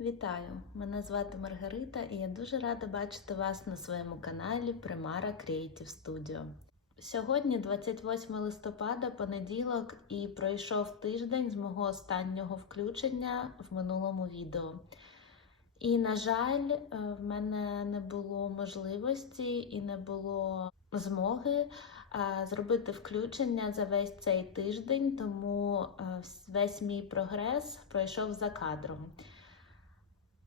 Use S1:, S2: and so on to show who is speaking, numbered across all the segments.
S1: Вітаю! Мене звати Маргарита і я дуже рада бачити вас на своєму каналі Примара Creative Studio. Сьогодні 28 листопада, понеділок, і пройшов тиждень з мого останнього включення в минулому відео. І, на жаль, е, в мене не було можливості і не було змоги зробити включення за весь цей тиждень, тому е, весь мій прогрес пройшов за кадром.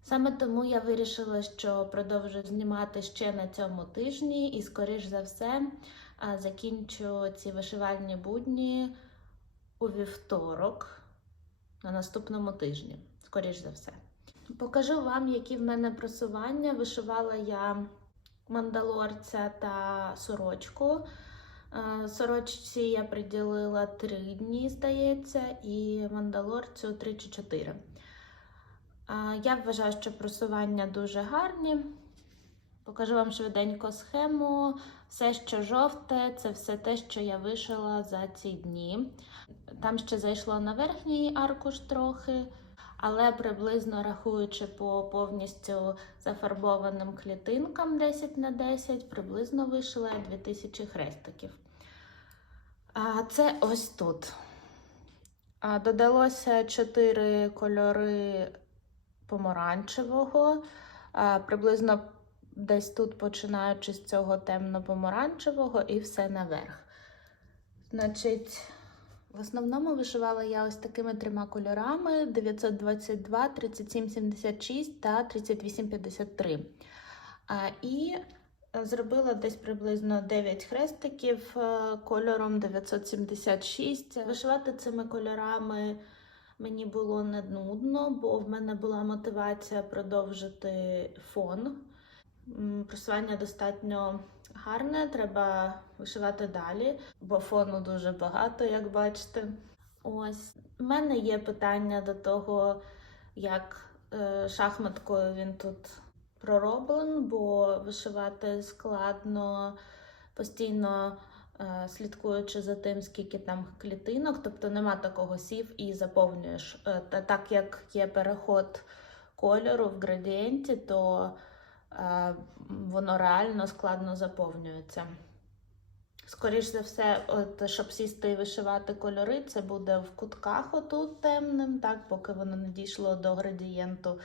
S1: Саме тому я вирішила, що продовжу знімати ще на цьому тижні, і, скоріш за все, закінчу ці вишивальні будні у вівторок на наступному тижні, скоріш за все. Покажу вам, які в мене просування. Вишивала я мандалорця та сорочку. Е, Сорочці я приділила 3 дні, здається, і мандалорцю 3 чи 4. Я вважаю, що просування дуже гарні. Покажу вам швиденько схему. Все, що жовте, це все те, що я вишила за ці дні. Там ще зайшло на верхній аркуш трохи, але приблизно рахуючи по повністю зафарбованим клітинкам 10 на 10, приблизно вишила 2000 хрестиків. А це ось тут. Додалося 4 кольори помаранчевого, приблизно десь тут починаючи з цього темно-помаранчевого і все наверх. Значить, в основному вишивала я ось такими трьома кольорами: 922, 3776 та 3853. І е, зробила десь приблизно 9 хрестиків е, кольором 976. Вишивати цими кольорами мені було не нудно, бо в мене була мотивація продовжити фон. Просування достатньо гарне, треба вишивати далі, бо фону дуже багато, як бачите. Ось в мене є питання до того, як е, шахматкою він тут пророблен, бо вишивати складно постійно слідкуючи за тим, скільки там клітинок, тобто нема такого сів і заповнюєш. Е, Та так як є переход кольору в градієнті, то е, воно реально складно заповнюється. Скоріш за все, от, щоб сісти і вишивати кольори, це буде в кутках отут темним, так, поки воно не дійшло до градієнту.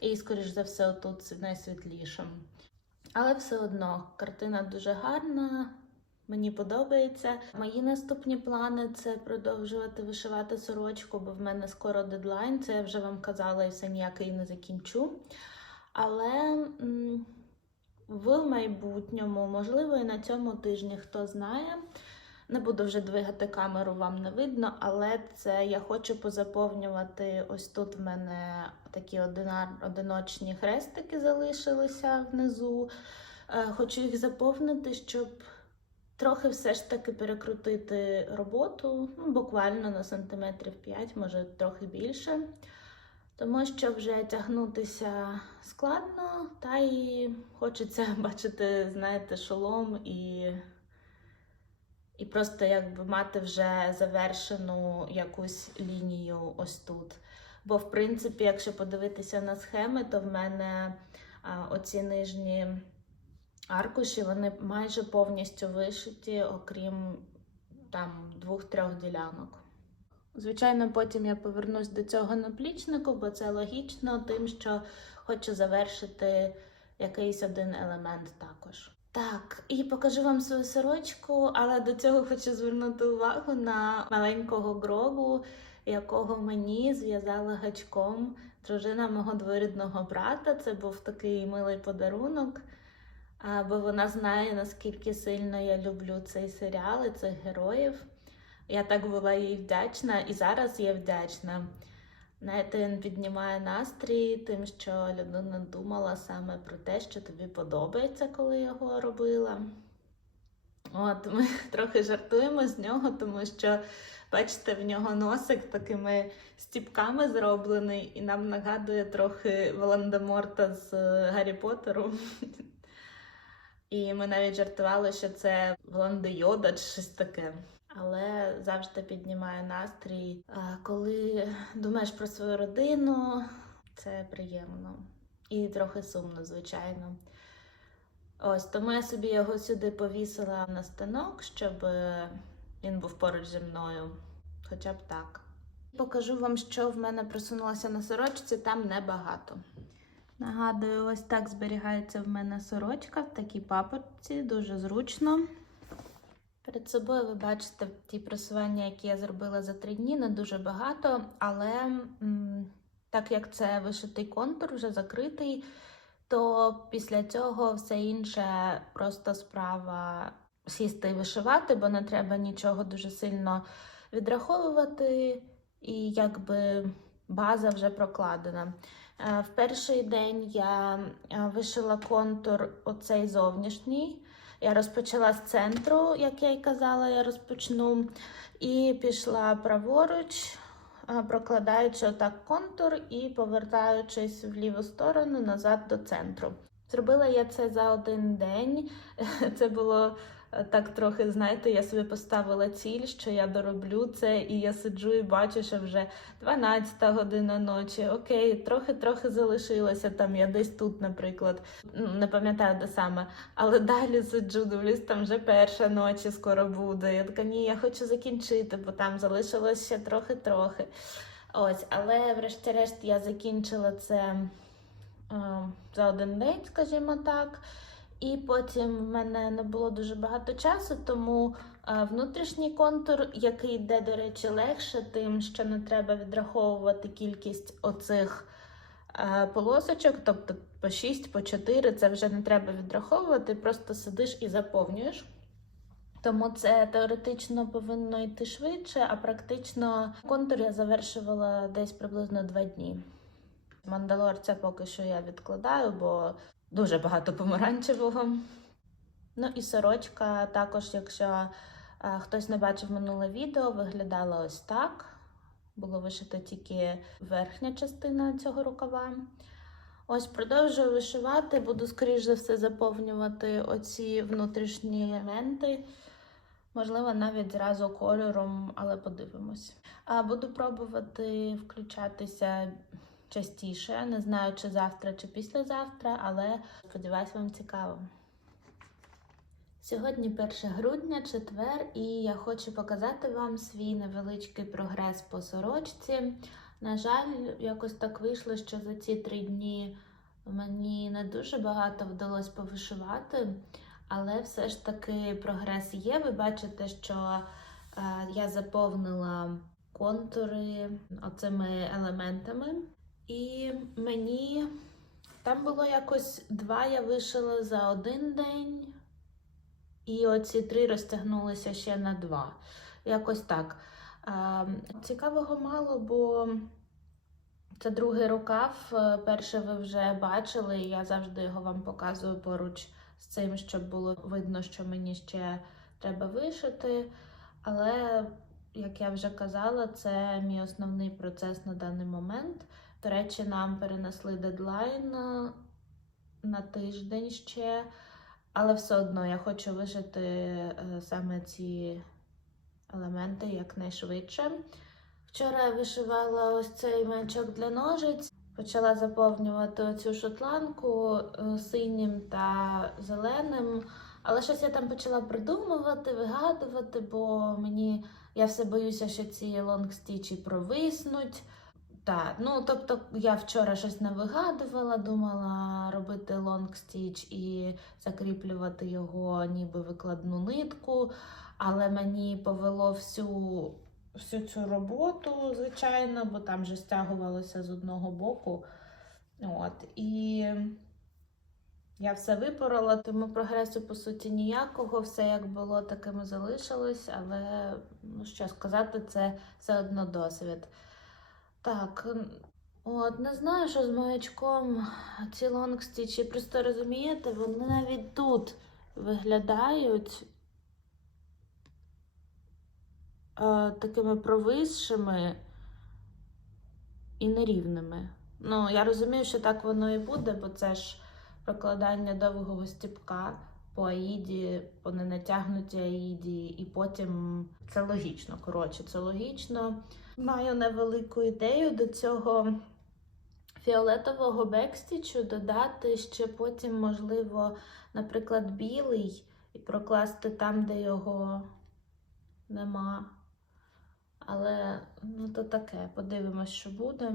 S1: І, скоріш за все, отут найсвітлішим. Але все одно картина дуже гарна, мені подобається. Мої наступні плани це продовжувати вишивати сорочку, бо в мене скоро дедлайн. Це я вже вам казала і все ніякий не закінчу. Але в майбутньому, можливо, і на цьому тижні, хто знає. Не буду вже двигати камеру, вам не видно, але це я хочу позаповнювати. Ось тут в мене такі одинар, одиночні хрестики залишилися внизу. Е, Хочу їх заповнити, щоб трохи все ж таки перекрутити роботу, ну, буквально на сантиметрів 5, може трохи більше. Тому що вже тягнутися складно, та і хочеться бачити, знаєте, шолом і, і просто якби мати вже завершену якусь лінію ось тут. Бо, в принципі, якщо подивитися на схеми, то в мене оці нижні аркуші вони майже повністю вишиті, окрім там двох-трьох ділянок. Звичайно, потім я повернусь до цього наплічнику, бо це логічно, тим, що хочу завершити якийсь один елемент також. Так, і покажу вам свою сорочку, але до цього хочу звернути увагу на маленького гробу, якого мені зв'язала гачком дружина мого двоюрідного брата. Це був такий милий подарунок. Бо вона знає, наскільки сильно я люблю цей серіал і цих героїв. Я так була їй вдячна і зараз є вдячна. Знаєте, він піднімає настрій тим, що людина думала саме про те, що тобі подобається, коли його робила. От, ми трохи жартуємо з нього, тому що, бачите, в нього носик такими стіпками зроблений, і нам нагадує трохи Волан-де-Морта з е, Гаррі Поттеру. І ми навіть жартували, що це Волан-де Йода чи щось таке. Але завжди піднімає настрій. Коли думаєш про свою родину, Це приємно. І трохи сумно, звичайно. Ось тому я собі його сюди повісила на станок, щоб він був поруч зі мною. Хоча б так. Покажу вам, що в мене просунулося на сорочці, там небагато. Нагадую, ось так зберігається в мене сорочка в такій папочці, дуже зручно. Перед собою ви бачите ті просування, які я зробила за три дні, не дуже багато, але так як це вишитий контур, вже закритий, то після цього все інше просто справа сісти і вишивати, бо не треба нічого дуже сильно відраховувати, і якби база вже прокладена. Е, В перший день я е, вишила контур оцей зовнішній. Я розпочала з центру, як я й казала, я розпочну, і пішла праворуч, е, прокладаючи отак контур і повертаючись в ліву сторону назад до центру. Зробила я це за один день. Це було так трохи, знаєте, я собі поставила ціль, що я дороблю це, і я сиджу і бачу, що вже 12 година ночі. Окей, трохи-трохи залишилося там. Я десь тут, наприклад, не пам'ятаю де саме. Але далі сиджу, дивлюсь, там вже перша ночі скоро буде. Я така, ні, я хочу закінчити, бо там залишилось ще трохи-трохи. Ось, але врешті-решт я закінчила це е, за один день, скажімо так. І потім в мене не було дуже багато часу, тому е, внутрішній контур, який йде, до речі, легше, тим, що не треба відраховувати кількість оцих е, полосочок, тобто по 6, по 4, це вже не треба відраховувати, просто сидиш і заповнюєш. Тому це теоретично повинно йти швидше, а практично контур я завершувала десь приблизно 2 дні. Мандалор це поки що я відкладаю, бо дуже багато помаранчевого. Ну і сорочка також, якщо е, хтось не бачив минуле відео, виглядала ось так. Було вишито тільки верхня частина цього рукава. Ось продовжую вишивати, буду, скоріш за все, заповнювати оці внутрішні елементи. Можливо, навіть зразу кольором, але подивимось. Буду пробувати включатися частіше. Не знаю, чи завтра, чи післязавтра, але сподіваюсь, вам цікаво. Сьогодні 1 грудня, четвер, і я хочу показати вам свій невеличкий прогрес по сорочці. На жаль, якось так вийшло, що за ці три дні мені не дуже багато вдалося повишивати, але все ж таки прогрес є. Ви бачите, що е, я заповнила контури оцими елементами, і мені там було якось два я вишила за один день. І оці три розтягнулися ще на два. Якось так. Цікавого мало, бо це другий рукав. Е, Перший ви вже бачили, і я завжди його вам показую поруч з цим, щоб було видно, що мені ще треба вишити. Але, як я вже казала, це мій основний процес на даний момент. До речі, нам перенесли дедлайн е, на тиждень ще. Але все одно я хочу вишити е, саме ці елементи якнайшвидше. Вчора я вишивала ось цей маячок для ножиць, почала заповнювати оцю шотландку е, синім та зеленим. Але щось я там почала придумувати, вигадувати, бо мені я все боюся, що ці лонгстічі провиснуть. Так, ну тобто я вчора щось не вигадувала, думала робити лонг стіч і закріплювати його, ніби викладну нитку, але мені повело всю, всю цю роботу, звичайно, бо там вже стягувалося з одного боку. От, і я все випорола, тому прогресу, по суті, ніякого. Все як було, таким і залишилось, але ну що сказати, це все одно досвід. Так, от не знаю, що з маячком ці лонгстічі. Просто розумієте, вони навіть тут виглядають е, такими провисшими і нерівними. Ну, я розумію, що так воно і буде, бо це ж прокладання довгого стіпка по аїді, по ненатягнутій аїді, і потім це логічно. Коротше, це логічно. Маю невелику ідею до цього фіолетового бекстічу додати ще потім, можливо, наприклад, білий і прокласти там, де його нема. Але ну то таке, подивимось, що буде.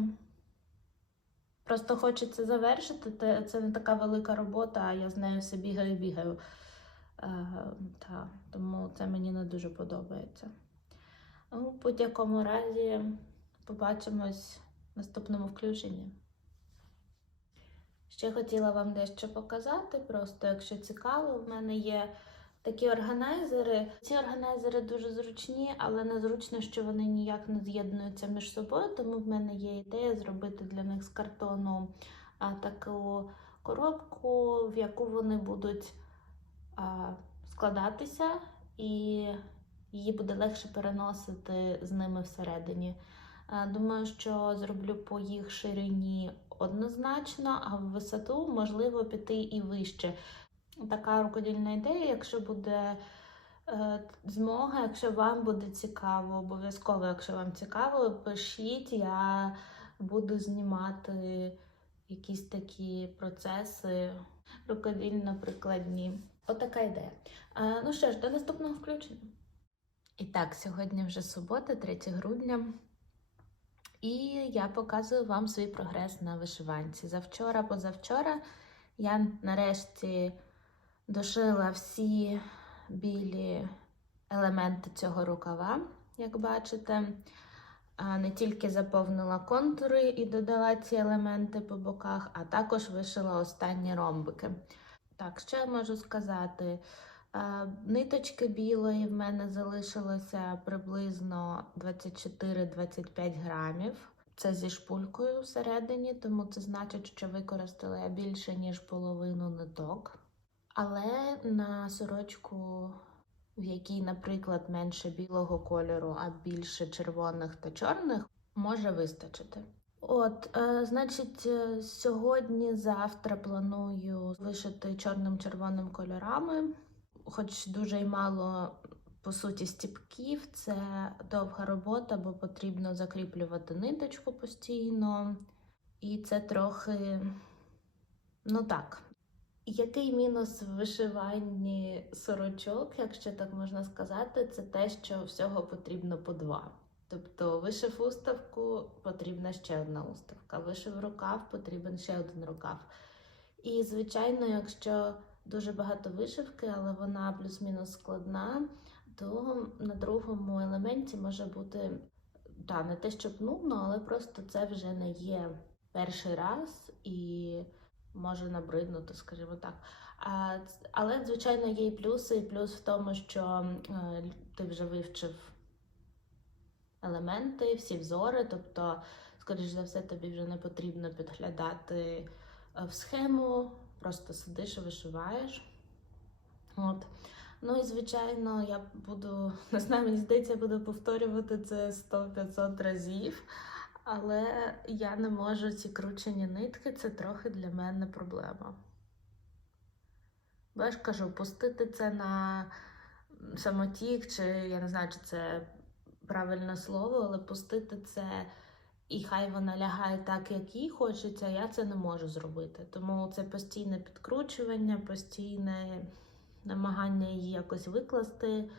S1: Просто хочеться завершити. Це не така велика робота, а я з нею все бігаю бігаю. Е, тому це мені не дуже подобається. У будь-якому разі побачимось в наступному включенні. Ще хотіла вам дещо показати, просто якщо цікаво, в мене є такі органайзери. Ці органайзери дуже зручні, але незручно, що вони ніяк не з'єднуються між собою. Тому в мене є ідея зробити для них з картону таку коробку, в яку вони будуть складатися, і її буде легше переносити з ними всередині. Думаю, що зроблю по їх ширині однозначно, а в висоту можливо піти і вище. Така рукодільна ідея, якщо буде е, змога, якщо вам буде цікаво, обов'язково, якщо вам цікаво, пишіть, я буду знімати якісь такі процеси рукодільно-прикладні. Отака ідея. Е, ну що ж, до наступного включення. І так, сьогодні вже субота, 3 грудня. І я показую вам свій прогрес на вишиванці. Завчора, позавчора я нарешті дошила всі білі елементи цього рукава, як бачите. Не тільки заповнила контури і додала ці елементи по боках, а також вишила останні ромбики. Так, що я можу сказати? А, Ниточки білої в мене залишилося приблизно 24-25 грамів. Це зі шпулькою всередині, тому це значить, що використала я більше, ніж половину ниток. Але на сорочку, в якій, наприклад, менше білого кольору, а більше червоних та чорних, може вистачити. От, е, значить, е, сьогодні, завтра планую вишити чорним червоним кольорами, хоч дуже й мало. По суті, стіпків це довга робота, бо потрібно закріплювати ниточку постійно. І це трохи, ну так. Який мінус в вишиванні сорочок, якщо так можна сказати, це те, що всього потрібно по два. Тобто вишив уставку, потрібна ще одна уставка, вишив рукав, потрібен ще один рукав. І, звичайно, якщо дуже багато вишивки, але вона плюс-мінус складна, то на другому елементі може бути та, не те, щоб нудно, але просто це вже не є перший раз і може набриднути, скажімо так. А, але, звичайно, є і плюси, і плюс в тому, що е, ти вже вивчив елементи, всі взори, тобто, скоріш за все, тобі вже не потрібно підглядати е, в схему, просто сидиш і вишиваєш. От. Ну і звичайно, я буду, не знаю, мені здається, я буду повторювати це 100-500 разів, але я не можу ці кручені нитки, це трохи для мене проблема. Бо я ж кажу, пустити це на самотік, чи я не знаю, чи це правильне слово, але пустити це і хай вона лягає так, як їй хочеться, я це не можу зробити. Тому це постійне підкручування, постійне намагання її якось викласти.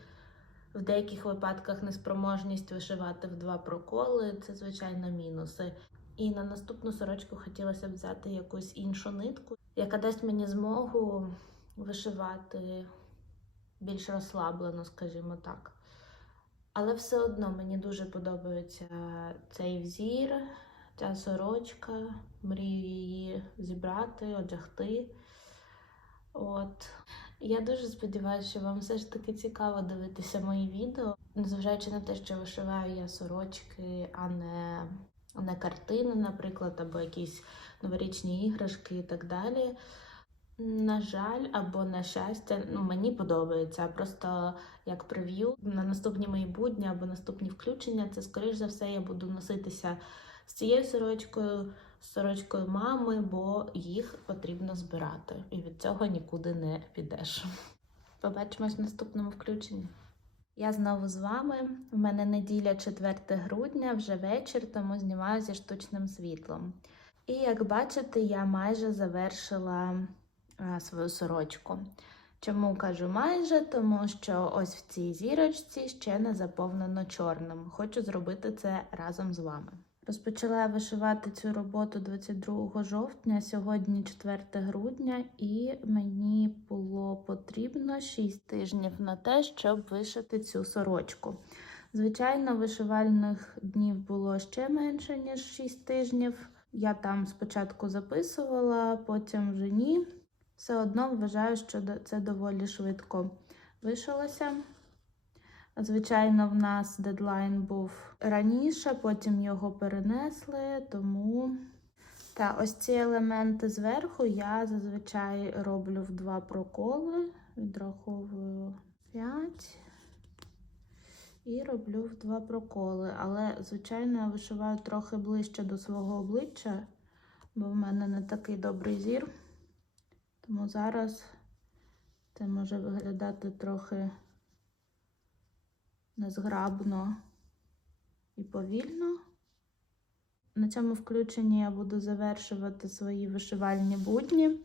S1: В деяких випадках неспроможність вишивати в два проколи це, звичайно, мінуси. І на наступну сорочку хотілося б взяти якусь іншу нитку, яка дасть мені змогу вишивати більш розслаблено, скажімо так. Але все одно мені дуже подобається цей взір, ця сорочка. Мрію її зібрати, одягти. От. Я дуже сподіваюся, що вам все ж таки цікаво дивитися мої відео, незважаючи на те, що вишиваю я сорочки, а не, а не картини, наприклад, або якісь новорічні іграшки і так далі. На жаль, або на щастя, ну мені подобається. Просто як прев'ю на наступні мої будні або наступні включення, це скоріш за все я буду носитися з цією сорочкою, з сорочкою мами, бо їх потрібно збирати. І від цього нікуди не підеш. Побачимось в наступному включенні. Я знову з вами. У мене неділя 4 грудня, вже вечір, тому знімаю зі штучним світлом. І як бачите, я майже завершила свою сорочку. Чому кажу майже? Тому що ось в цій зірочці ще не заповнено чорним. Хочу зробити це разом з вами. Розпочала вишивати цю роботу 22 жовтня, сьогодні 4 грудня, і мені було потрібно 6 тижнів на те, щоб вишити цю сорочку. Звичайно, вишивальних днів було ще менше, ніж 6 тижнів. Я там спочатку записувала, потім вже ні. Все одно вважаю, що це доволі швидко вишилося. Звичайно, в нас дедлайн був раніше, потім його перенесли, тому. Та ось ці елементи зверху я зазвичай роблю в два проколи, відраховую 5 і роблю в два проколи. Але, звичайно, я вишиваю трохи ближче до свого обличчя, бо в мене не такий добрий зір. Тому зараз це може виглядати трохи незграбно і повільно. На цьому включенні я буду завершувати свої вишивальні будні.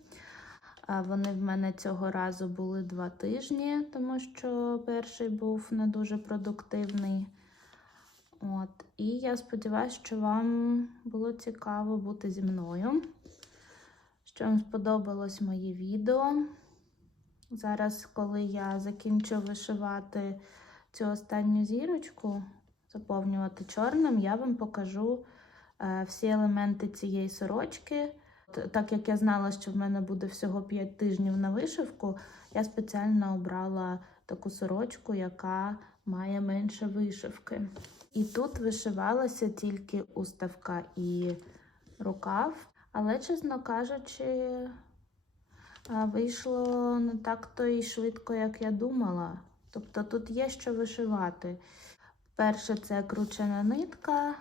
S1: Вони в мене цього разу були два тижні, тому що перший був не дуже продуктивний. От. І я сподіваюся, що вам було цікаво бути зі мною. Що вам сподобалось моє відео. Зараз, коли я закінчу вишивати цю останню зірочку, заповнювати чорним, я вам покажу е, всі елементи цієї сорочки. Так як я знала, що в мене буде всього 5 тижнів на вишивку, я спеціально обрала таку сорочку, яка має менше вишивки. І тут вишивалася тільки уставка і рукав, але, чесно кажучи, вийшло не так то і швидко, як я думала. Тобто тут є що вишивати. Перше, це кручена нитка.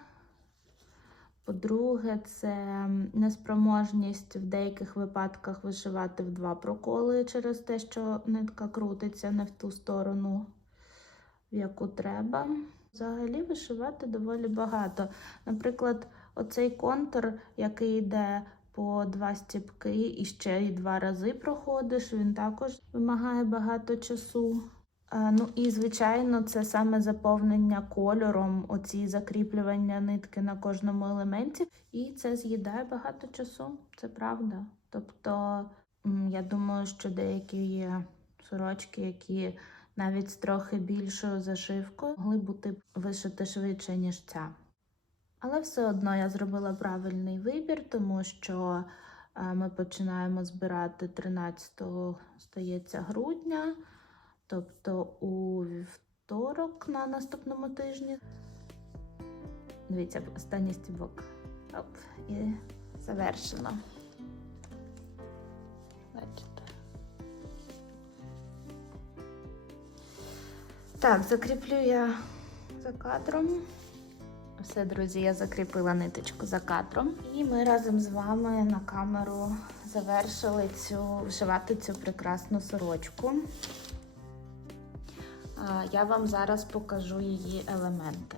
S1: По-друге, це неспроможність в деяких випадках вишивати в два проколи через те, що нитка крутиться не в ту сторону, в яку треба. Взагалі вишивати доволі багато. Наприклад, оцей контур, який йде по два стіпки і ще й два рази проходиш, він також вимагає багато часу. Е, Ну і звичайно, це саме заповнення кольором, оці закріплювання нитки на кожному елементі, і це з'їдає багато часу, це правда. Тобто, я думаю, що деякі є сорочки, які навіть з трохи більшою зашивкою могли бути вишити швидше, ніж ця. Але все одно я зробила правильний вибір, тому що е, ми починаємо збирати 13 стається грудня, тобто у вівторок на наступному тижні. Дивіться, останній стібок. Оп, і завершено. Бачите. Так, закріплю я за кадром. Все, друзі, я закріпила ниточку за кадром. І ми разом з вами на камеру завершили цю вшивати цю прекрасну сорочку. Я вам зараз покажу її елементи.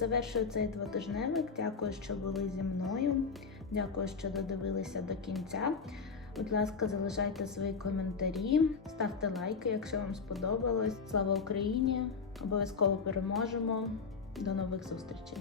S1: Завершую цей двотижневик. Дякую, що були зі мною. Дякую, що додивилися до кінця. Будь ласка, залишайте свої коментарі, ставте лайки, якщо вам сподобалось. Слава Україні! Обов'язково переможемо. До нових зустрічей!